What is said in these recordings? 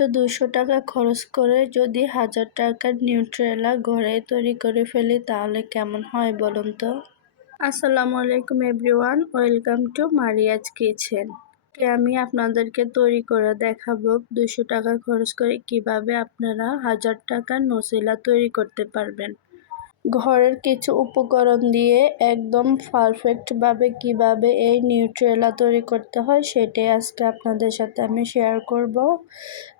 মাত্র দুশো টাকা খরচ করে যদি হাজার টাকার নিউট্রেলা ঘরে তৈরি করে ফেলি, তাহলে কেমন হয় বলুন তো? আসসালামু আলাইকুম everyone, welcome to Mariaj kitchen. আমি আপনাদেরকে তৈরি করে দেখাবো দুশো টাকা খরচ করে কীভাবে আপনারা হাজার টাকার নসিলা তৈরি করতে পারবেন। ঘরের কিছু উপকরণ দিয়ে একদম পারফেক্টভাবে কীভাবে এই নিউট্রেলা তৈরি করতে হয়, সেটাই আজকে আপনাদের সাথে আমি শেয়ার করব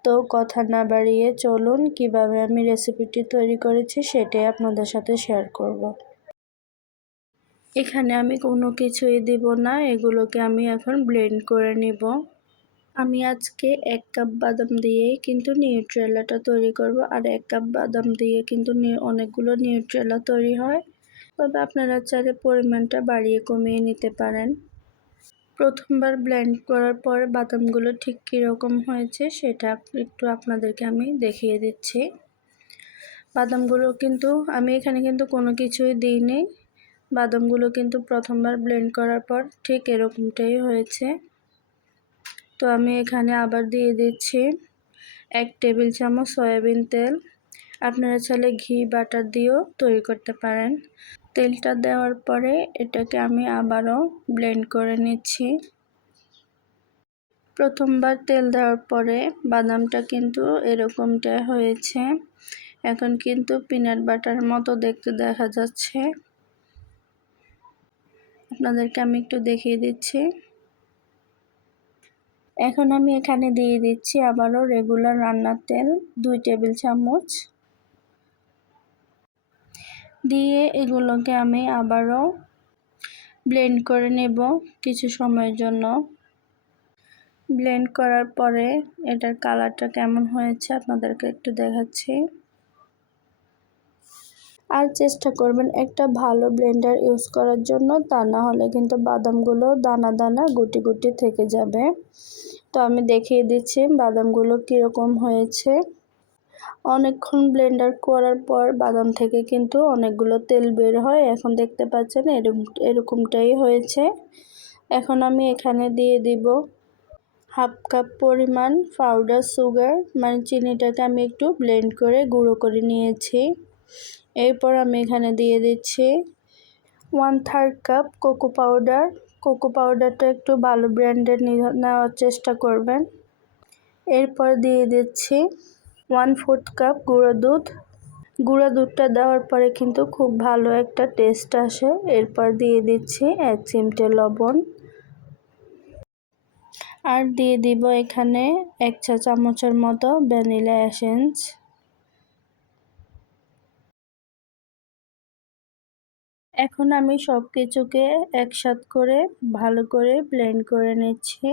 তো কথা না বাড়িয়ে চলুন, কীভাবে আমি রেসিপিটি তৈরি করেছি, সেটাই আপনাদের সাথে শেয়ার করব। এখানে আমি কোনো কিছুই দিব না, এগুলোকে আমি এখন ব্লেন্ড করে নিব আমি আজকে এক কাপ বাদাম দিয়েই কিন্তু নিউট্রেলাটা তৈরি করব আর এক কাপ বাদাম দিয়ে কিন্তু অনেকগুলো নিউট্রেলা তৈরি হয়। তবে আপনারা চাইলে পরিমাণটা বাড়িয়ে কমিয়ে নিতে পারেন। প্রথমবার ব্লেন্ড করার পর বাদামগুলো ঠিক কীরকম হয়েছে সেটা একটু আপনাদেরকে আমি দেখিয়ে দিচ্ছি। বাদামগুলো কিন্তু আমি এখানে কিন্তু কোনো কিছুই দিইনি। বাদামগুলো কিন্তু প্রথমবার ব্লেন্ড করার পর ঠিক এরকমটাই হয়েছে। তো আমি এখানে আবার দিয়ে দিচ্ছি এক টেবিল চামচ সয়াবিন তেল। আপনারা চাইলে ঘি, বাটার দিয়েও তৈরি করতে পারেন। তেলটা দেওয়ার পরে এটাকে আমি আবারও ব্লেন্ড করে নিচ্ছি। প্রথমবার তেল দেওয়ার পরে বাদামটা কিন্তু এরকমটা হয়েছে। এখন কিন্তু পিনাট বাটার মতো দেখতে দেখা যাচ্ছে। আপনাদেরকে আমি একটু দেখিয়ে দিচ্ছি। এখন আমি এখানে দিয়ে দিচ্ছি আবারও রেগুলার রান্নার তেল, দুই টেবিল চামচ। দিয়ে এগুলোকে আমি আবারও ব্লেন্ড করে নেব কিছু সময়ের জন্য। ব্লেন্ড করার পরে এটার কালারটা কেমন হয়েছে আপনাদেরকে একটু দেখাচ্ছি। আর চেষ্টা করবেন একটা ভালো ব্লেন্ডার ইউজ করার জন্য। তা না হলে কিন্তু বাদামগুলো দানা দানা গুটি গুটি থেকে যাবে। তো আমি দেখিয়ে দিচ্ছি বাদামগুলো কীরকম হয়েছে। অনেকক্ষণ ব্লেন্ডার করার পর বাদাম থেকে কিন্তু অনেকগুলো তেল বের হয়। এখন দেখতে পাচ্ছেন এরকম এরকমটাই হয়েছে। এখন আমি এখানে দিয়ে দিব হাফ কাপ পরিমাণ পাউডার সুগার। মানে চিনিটাকে আমি একটু ব্লেন্ড করে গুঁড়ো করে নিয়েছি। এরপর আমি এখানে দিয়ে দিচ্ছি one third cup cocoa powder cocoa পাউডারটা একটু ভালো ব্র্যান্ডের নেওয়ার চেষ্টা করবেন। এরপর দিয়ে দিচ্ছি ওয়ান ফোর্থ কাপ গুঁড়ো দুধ। গুঁড়ো দুধটা দেওয়ার পরে কিন্তু খুব ভালো একটা টেস্ট আসে। এরপর দিয়ে দিচ্ছি এক চিমটে লবণ। আর দিয়ে দিব এখানে এক চা চামচের মতো ভ্যানিলা অ্যাসেন্স এখন আমি সব কিছুকে একসাথ করে, ভালো করে ব্লেন্ড করে নিচ্ছি।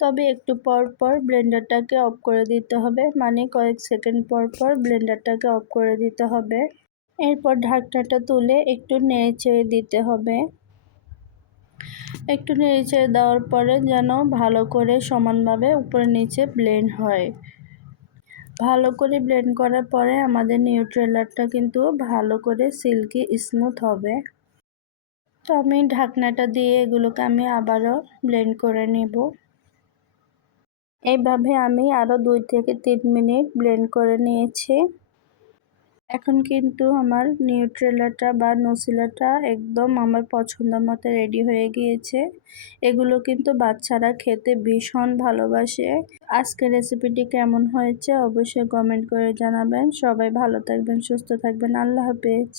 তবে একটু পর পর ব্লেন্ডারটাকে অফ করে দিতে হবে। মানে কয়েক সেকেন্ড পর পর ব্লেন্ডারটাকে অফ করে দিতে হবে। এরপর ঢাকনাটা তুলে একটু নেড়ে চেড়ে দিতে হবে। একটু নেড়ে চেড়ে দেওয়ার পরে যেন ভালো করে সমানভাবে উপরে নিচে ব্লেন্ড হয়। ভালো করে ব্লেন্ড করার পরে আমাদের নিউট্রেলারটা কিন্তু ভালো করে সিল্কি স্মুথ হবে। তো আমি ঢাকনাটা দিয়ে এগুলোকে আমি আবারও ব্লেন্ড করে নেব। এইভাবে আমি আরও দুই থেকে তিন মিনিট ব্লেন্ড করে নিয়েছি। এখন কিন্তু আমার নিউট্রেলাটা বা নসিলাটা একদম আমার পছন্দ মতো রেডি হয়ে গিয়েছে। এগুলো কিন্তু বাচ্চারা খেতে ভীষণ ভালোবাসে। আজকে রেসিপিটি কেমন হয়েছে অবশ্যই কমেন্ট করে জানাবেন। সবাই ভালো থাকবেন, সুস্থ থাকবেন। আল্লাহ হাফেজ।